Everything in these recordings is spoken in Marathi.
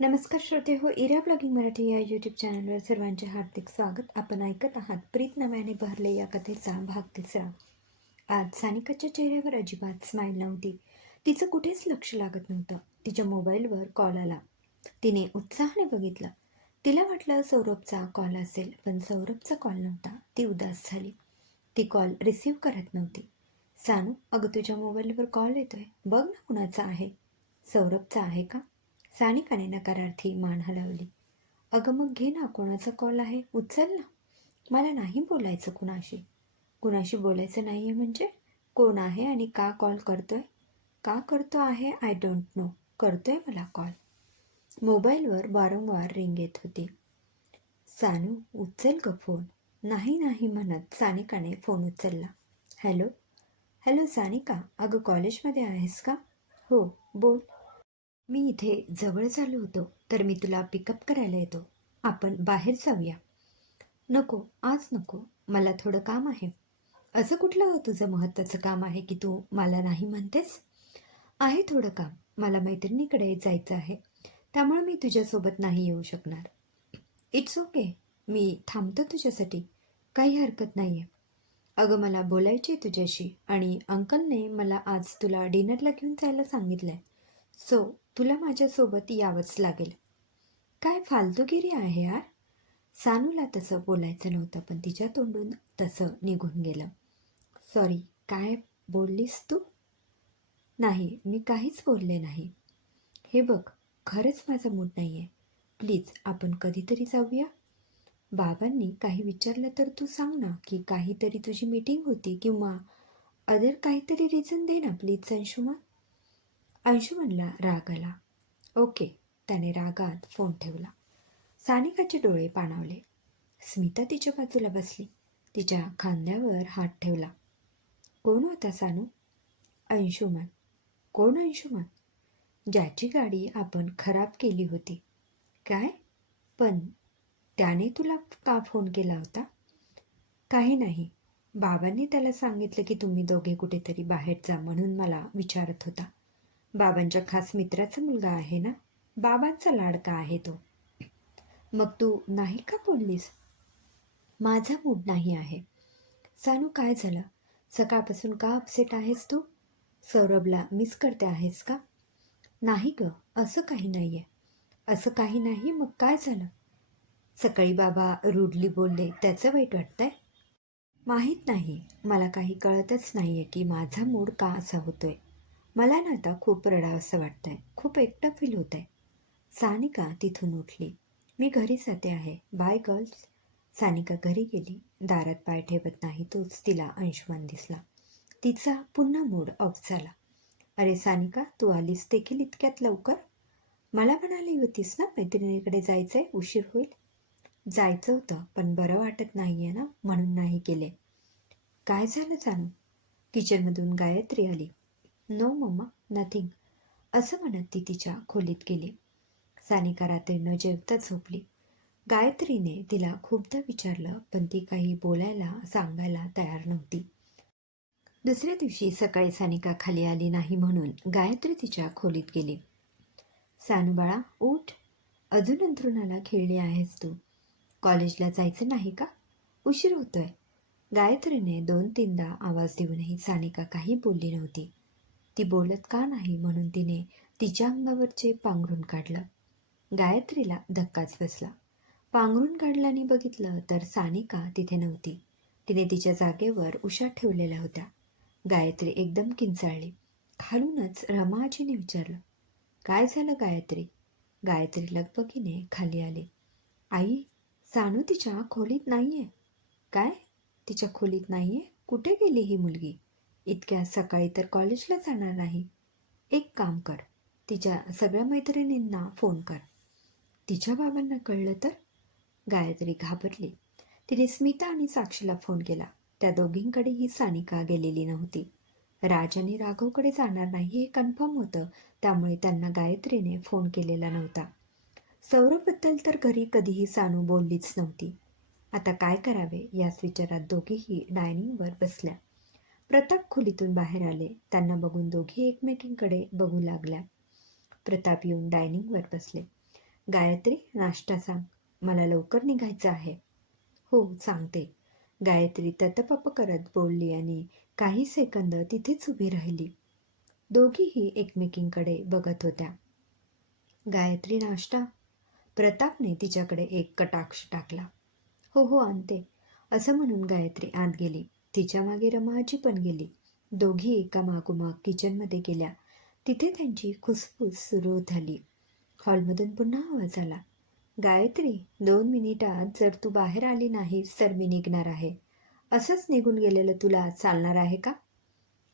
नमस्कार श्रोते हो, इरा ब्लॉगिंग मराठी या यूट्यूब चॅनलवर सर्वांचे हार्दिक स्वागत. आपण ऐकत आहात प्रीत नव्याने भरले या कथेचा भाग 3. आज सानिकाच्या चेहऱ्यावर अजिबात स्माईल नव्हती. तिचं कुठेच लक्ष लागत नव्हतं. तिच्या मोबाईलवर कॉल आला. तिने उत्साहाने बघितलं. तिला वाटलं सौरभचा कॉल असेल, पण सौरभचा कॉल नव्हता. ती उदास झाली. ती कॉल रिसीव्ह करत नव्हती. सानू, अगं तुझ्या मोबाईलवर कॉल येतोय, बघ ना कुणाचा आहे. सौरभचा आहे का? सानिकाने नकारार्थी मान हलवली. अगं मग घे ना, कोणाचा कॉल आहे, उचल ना. मला नाही बोलायचं कुणाशी. कुणाशी बोलायचं नाहीये म्हणजे? कोण आहे आणि का कॉल करतोय? का करतो आहे आय डोंट नो. करतोय मला कॉल. मोबाईलवर वारंवार रिंग येत होती. सानू, उचल ग फोन. नाही नाही म्हणत सानिकाने फोन उचलला. हॅलो. हॅलो सानिका, अगं कॉलेजमध्ये आहेस का? हो, बोल. मी इथे जवळ आलो होतो, तर मी तुला पिकअप करायला येतो. आपण बाहेर जाऊया. नको, आज नको. मला थोडं काम आहे. असं कुठलं तुझं महत्त्वाचं काम आहे की तू मला नाही म्हणतेस? आहे थोडं काम. मला मैत्रिणीकडे जायचं आहे. त्यामुळे मी तुझ्यासोबत नाही येऊ शकणार. It's okay. मी थांबतो तुझ्यासाठी. काही हरकत नाही आहे. अगं मला बोलायची आहे तुझ्याशी, आणि अंकलने मला आज तुला डिनरला घेऊन जायला सांगितलंय. सो तुला माझ्यासोबत यावंच लागेल. काय फालतूगिरी आहे यार. सानूला तसं बोलायचं नव्हतं, पण तिच्या तोंडून तसं निघून गेलं. सॉरी, काय बोललीस तू? नाही, मी काहीच बोलले नाही. हे बघ, खरंच माझा मूड नाही आहे. प्लीज आपण कधीतरी जाऊया. बाबांनी काही विचारलं तर तू सांग ना, की काहीतरी तुझी मीटिंग होती किंवा अदर काहीतरी रिझन दे ना प्लीज अंशुमन. अंशुमनला राग आला. ओके. त्याने रागात फोन ठेवला. सानिकाचे डोळे पाणावले. स्मिता तिच्या बाजूला बसली. तिच्या खांद्यावर हात ठेवला. कोण होता सानू? अंशुमन. कोण अंशुमन? ज्याची गाडी आपण खराब केली होती. काय? पण त्याने तुला का फोन केला होता? काही नाही. बाबांनी त्याला सांगितलं की तुम्ही दोघे कुठेतरी बाहेर जा म्हणून मला विचारत होता. बाबांच्या खास मित्राचा मुलगा आहे ना. बाबांचा लाडका आहे तो. मग तू नाही का बोललीस? माझा मूड नाही आहे. सानू, काय झालं? सकाळपासून का अपसेट आहेस तू? सौरभला मिस करते आहेस का? नाही ग, असं काही नाहीये. असं काही नाही, मग काय झालं? सकाळी बाबा रूडली बोलले, त्याचं वाईट वाटतंय? माहीत नाही. मला काही कळतच नाहीये की माझा मूड का असा होतोय. मला ना आता खूप रडावंसं वाटतंय. खूप एकटं फील होतंय. सानिका तिथून उठली. मी घरी जाते आहे. Bye girls. सानिका घरी गेली. दारात पाय ठेवत नाही तोच तिला अंशुमन दिसला. तिचा पुन्हा मूड ऑफ झाला. अरे सानिका, तू आलीस देखील इतक्यात लवकर? मला म्हणाली होतीस ना मैत्रिणीकडे जायचंय, उशीर होईल. जायचं होतं, पण बरं वाटत नाहीये ना, म्हणून नाही गेले. काय झालं जानू? किचनमधून गायत्री आली. No mamma, nothing. असं म्हणत ती तिच्या खोलीत गेली. सानिका रात्री न जेवता झोपली. गायत्रीने तिला खूपदा विचारलं, पण ती काही बोलायला सांगायला तयार नव्हती. दुसऱ्या दिवशी सकाळी सानिका खाली आली नाही म्हणून गायत्री तिच्या खोलीत गेली. सानू बाळा, उठ. अजून अंथरुणाला खिळली आहेस तू. कॉलेजला जायचं नाही का? उशीर होतोय. गायत्रीने 2-3दा आवाज देऊनही सानिका काही बोलली नव्हती. ती बोलत का नाही म्हणून तिने तिच्या अंगावरचे पांघरून काढलं. गायत्रीला धक्काच बसला. पांघरून काढल्याने बघितलं तर सानिका तिथे नव्हती. तिने तिच्या जागेवर उशा ठेवलेल्या होत्या. गायत्री एकदम किंचाळली. खालूनच रमाजीने विचारलं, काय झालं गायत्री? गायत्री लगबगीने खाली आली. आई, सानू तिच्या खोलीत नाहीये. काय? तिच्या खोलीत नाहीये? कुठे गेली ही मुलगी? इतक्या सकाळी तर कॉलेजला जाणार नाही. एक काम कर, तिच्या सगळ्या मैत्रिणींना फोन कर. तिच्या बाबांना कळलं तर? गायत्री घाबरली. तिने स्मिता आणि साक्षीला फोन केला. त्या दोघींकडेही सानिका गेलेली नव्हती. राज आणि राघवकडे जाणार नाही हे कन्फर्म होतं, त्यामुळे त्यांना गायत्रीने फोन केलेला नव्हता. सौरभबद्दल तर घरी कधीही सानू बोललीच नव्हती. आता काय करावे याच विचारात दोघीही डायनिंगवर बसल्या. प्रताप खोलीतून बाहेर आले. त्यांना बघून दोघी एकमेकींकडे बघू लागल्या. प्रताप येऊन डायनिंगवर बसले. गायत्री, नाश्ता सांग, मला लवकर निघायचं आहे. हो, सांगते. गायत्री ततपप करत बोलली आणि काही सेकंद तिथेच उभी राहिली. दोघीही एकमेकींकडे बघत होत्या. गायत्री, नाश्ता? प्रतापने तिच्याकडे एक कटाक्ष टाकला. हो हो, आणते, असं म्हणून गायत्री आत गेली. तिच्या मागे रमाजी पण गेली. दोघी एका मागोमाग किचनमध्ये गेल्या. तिथे त्यांची खुसफुस सुरू झाली. हॉलमधून पुन्हा आवाज आला. गायत्री, 2 मिनिटात जर तू बाहेर आली नाहीस तर मी निघणार आहे. असंच निघून गेलेलं तुला चालणार आहे का?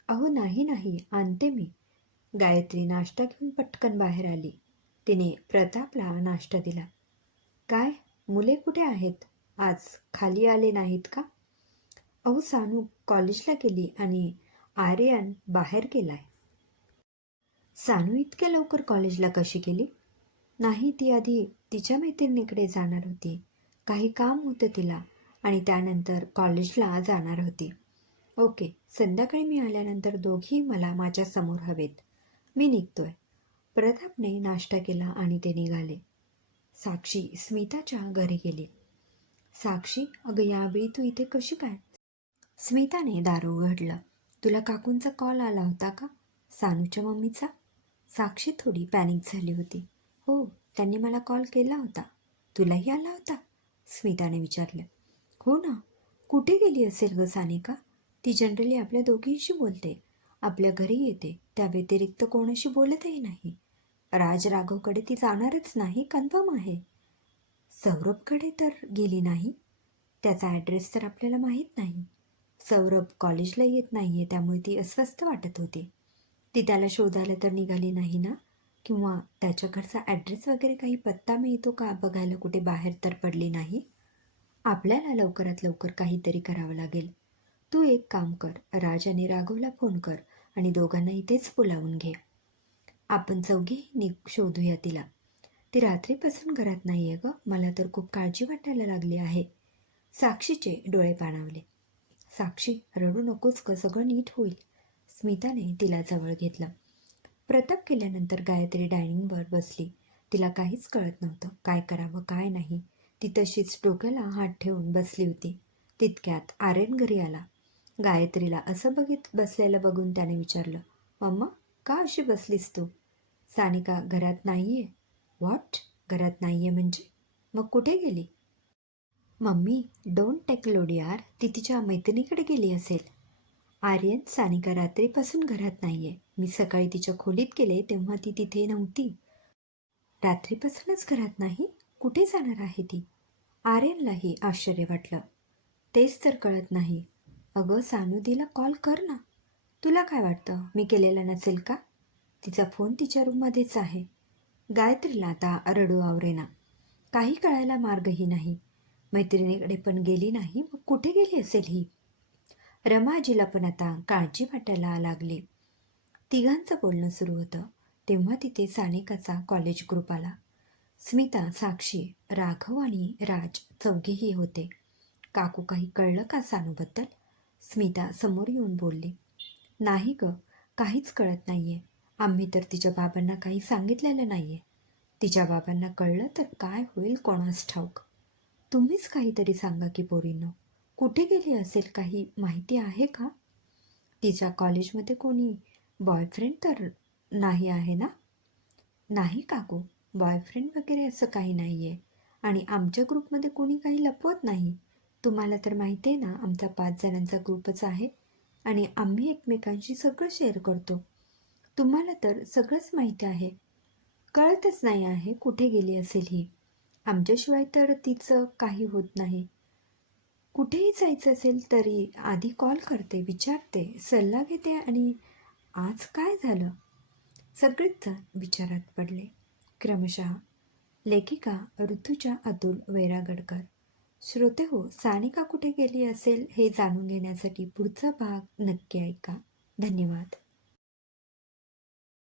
अहो नाही नाही, आणते मी. गायत्री नाश्ता घेऊन पटकन बाहेर आली. तिने प्रतापला नाश्ता दिला. काय, मुले कुठे आहेत? आज खाली आले नाहीत का? अहो, सानू कॉलेजला गेली आणि आर्यन बाहेर गेलाय. सानू इतक्या लवकर कॉलेजला कशी गेली? नाही, ती आधी तिच्या मैत्रिणीकडे जाणार होती. काही काम होतं तिला आणि त्यानंतर कॉलेजला जाणार होती. ओके, संध्याकाळी मी आल्यानंतर दोघी मला माझ्यासमोर हवेत. मी निघतोय. प्रतापने नाश्ता केला आणि ते निघाले. साक्षी स्मिताच्या घरी गेली. साक्षी, अगं यावेळी तू इथे कशी काय? स्मिताने दार उघडलं. तुला काकूंचा कॉल आला होता का? सानूच्या मम्मीचा? साक्षी थोडी पॅनिक झाली होती. हो, त्यांनी मला कॉल केला होता. तुलाही आला होता? स्मिताने विचारलं. हो ना. कुठे गेली असेल ग सानिका? ती जनरली आपल्या दोघींशी बोलते, आपल्या घरी येते, त्या व्यतिरिक्त कोणाशी बोलतही नाही. राज राघवकडे ती जाणारच नाही, कन्फर्म आहे. सौरभकडे तर गेली नाही. त्याचा ॲड्रेस तर आपल्याला माहीत नाही. सौरभ कॉलेजला येत नाही आहे, त्यामुळे ती अस्वस्थ वाटत होती. ती त्याला शोधायला तर निघाली नाही ना? किंवा त्याच्या घरचा ॲड्रेस वगैरे काही पत्ता मिळतो का बघायला कुठे बाहेर तर पडली नाही? आपल्याला लवकरात लवकर काहीतरी करावं लागेल. तू एक काम कर, राज आणि राघवला फोन कर आणि दोघांना इथेच बोलावून घे. आपण चौघी शोधूया तिला. ती रात्रीपासून घरात नाही आहे गं. मला तर खूप काळजी वाटायला लागली आहे. साक्षीचे डोळे पाणावले. साक्षी, रडू नकोस ग, सगळं नीट होईल. स्मिताने तिला जवळ घेतलं. प्रताप गेल्यानंतर गायत्री डायनिंगवर बसली. तिला काहीच कळत नव्हतं, काय करावं काय नाही. ती तशीच डोक्याला हात ठेवून बसली होती. तितक्यात आर्यन घरी आला. गायत्रीला असं बसलेलं बघून त्याने विचारलं, मम्मा, का अशी बसलीस तू? सानिका घरात नाहीये. व्हॉट? घरात नाहीये म्हणजे? मग कुठे गेली? मम्मी, डोंट टेक लोड यार, ती तिच्या मैत्रिणीकडे गेली असेल. आर्यन, सानिका रात्रीपासून घरात नाहीये. मी सकाळी तिच्या खोलीत गेले तेव्हा ती तिथे नव्हती. रात्रीपासूनच घरात नाही? कुठे जाणार आहे ती? आर्यनलाही आश्चर्य वाटलं. तेच तर कळत नाही. अगं सानुदीला कॉल कर ना. तुला काय वाटतं, मी केलेला नसेल का? तिचा फोन तिच्या रूममध्येच आहे. गायत्रीला आता रडू आवरेना. काही कळायला मार्गही नाही. मैत्रिणीकडे पण गेली नाही, मग कुठे गेली असेल ही? रमाजीला पण आता काळजी वाटायला लागली. तिघांचं बोलणं सुरू होतं तेव्हा तिथे सानिकाचा कॉलेज ग्रुप आला. स्मिता, साक्षी, राघव आणि राज चौघेही होते. काकू, काही कळलं का सानूबद्दल? स्मिता समोर येऊन बोलली. नाही ग, काहीच कळत नाहीये. आम्ही तर तिच्या बाबांना काही सांगितलेलं नाहीये. तिच्या बाबांना कळलं तर काय होईल कोणास ठाऊक. तुम्हीच काहीतरी सांगा की पोरींनो. कुठे गेली असेल, काही माहिती आहे का? तिच्या कॉलेजमध्ये कोणी बॉयफ्रेंड तर नाही आहे ना? नाही काकू, बॉयफ्रेंड वगैरे असं काही नाही आहे. आणि आमच्या ग्रुपमध्ये कोणी काही लपवत नाही. तुम्हाला तर माहिती आहे ना, आमचा 5 जणांचा ग्रुपच आहे आणि आम्ही एकमेकांशी सगळं शेअर करतो. तुम्हाला तर सगळंच माहिती आहे. कळतच नाही आहे कुठे गेली असेल ही. आमच्याशिवाय तर तिचं काही होत नाही. कुठेही जायचं असेल तरी आधी कॉल करते, विचारते, सल्ला घेते आणि आज काय झालं? सगळेच जण विचारात पडले. क्रमशः लेखिका ऋतुजा अतुल वैरागडकर. श्रोते हो, सानिका कुठे गेली असेल हे जाणून घेण्यासाठी पुढचा भाग नक्की ऐका. धन्यवाद.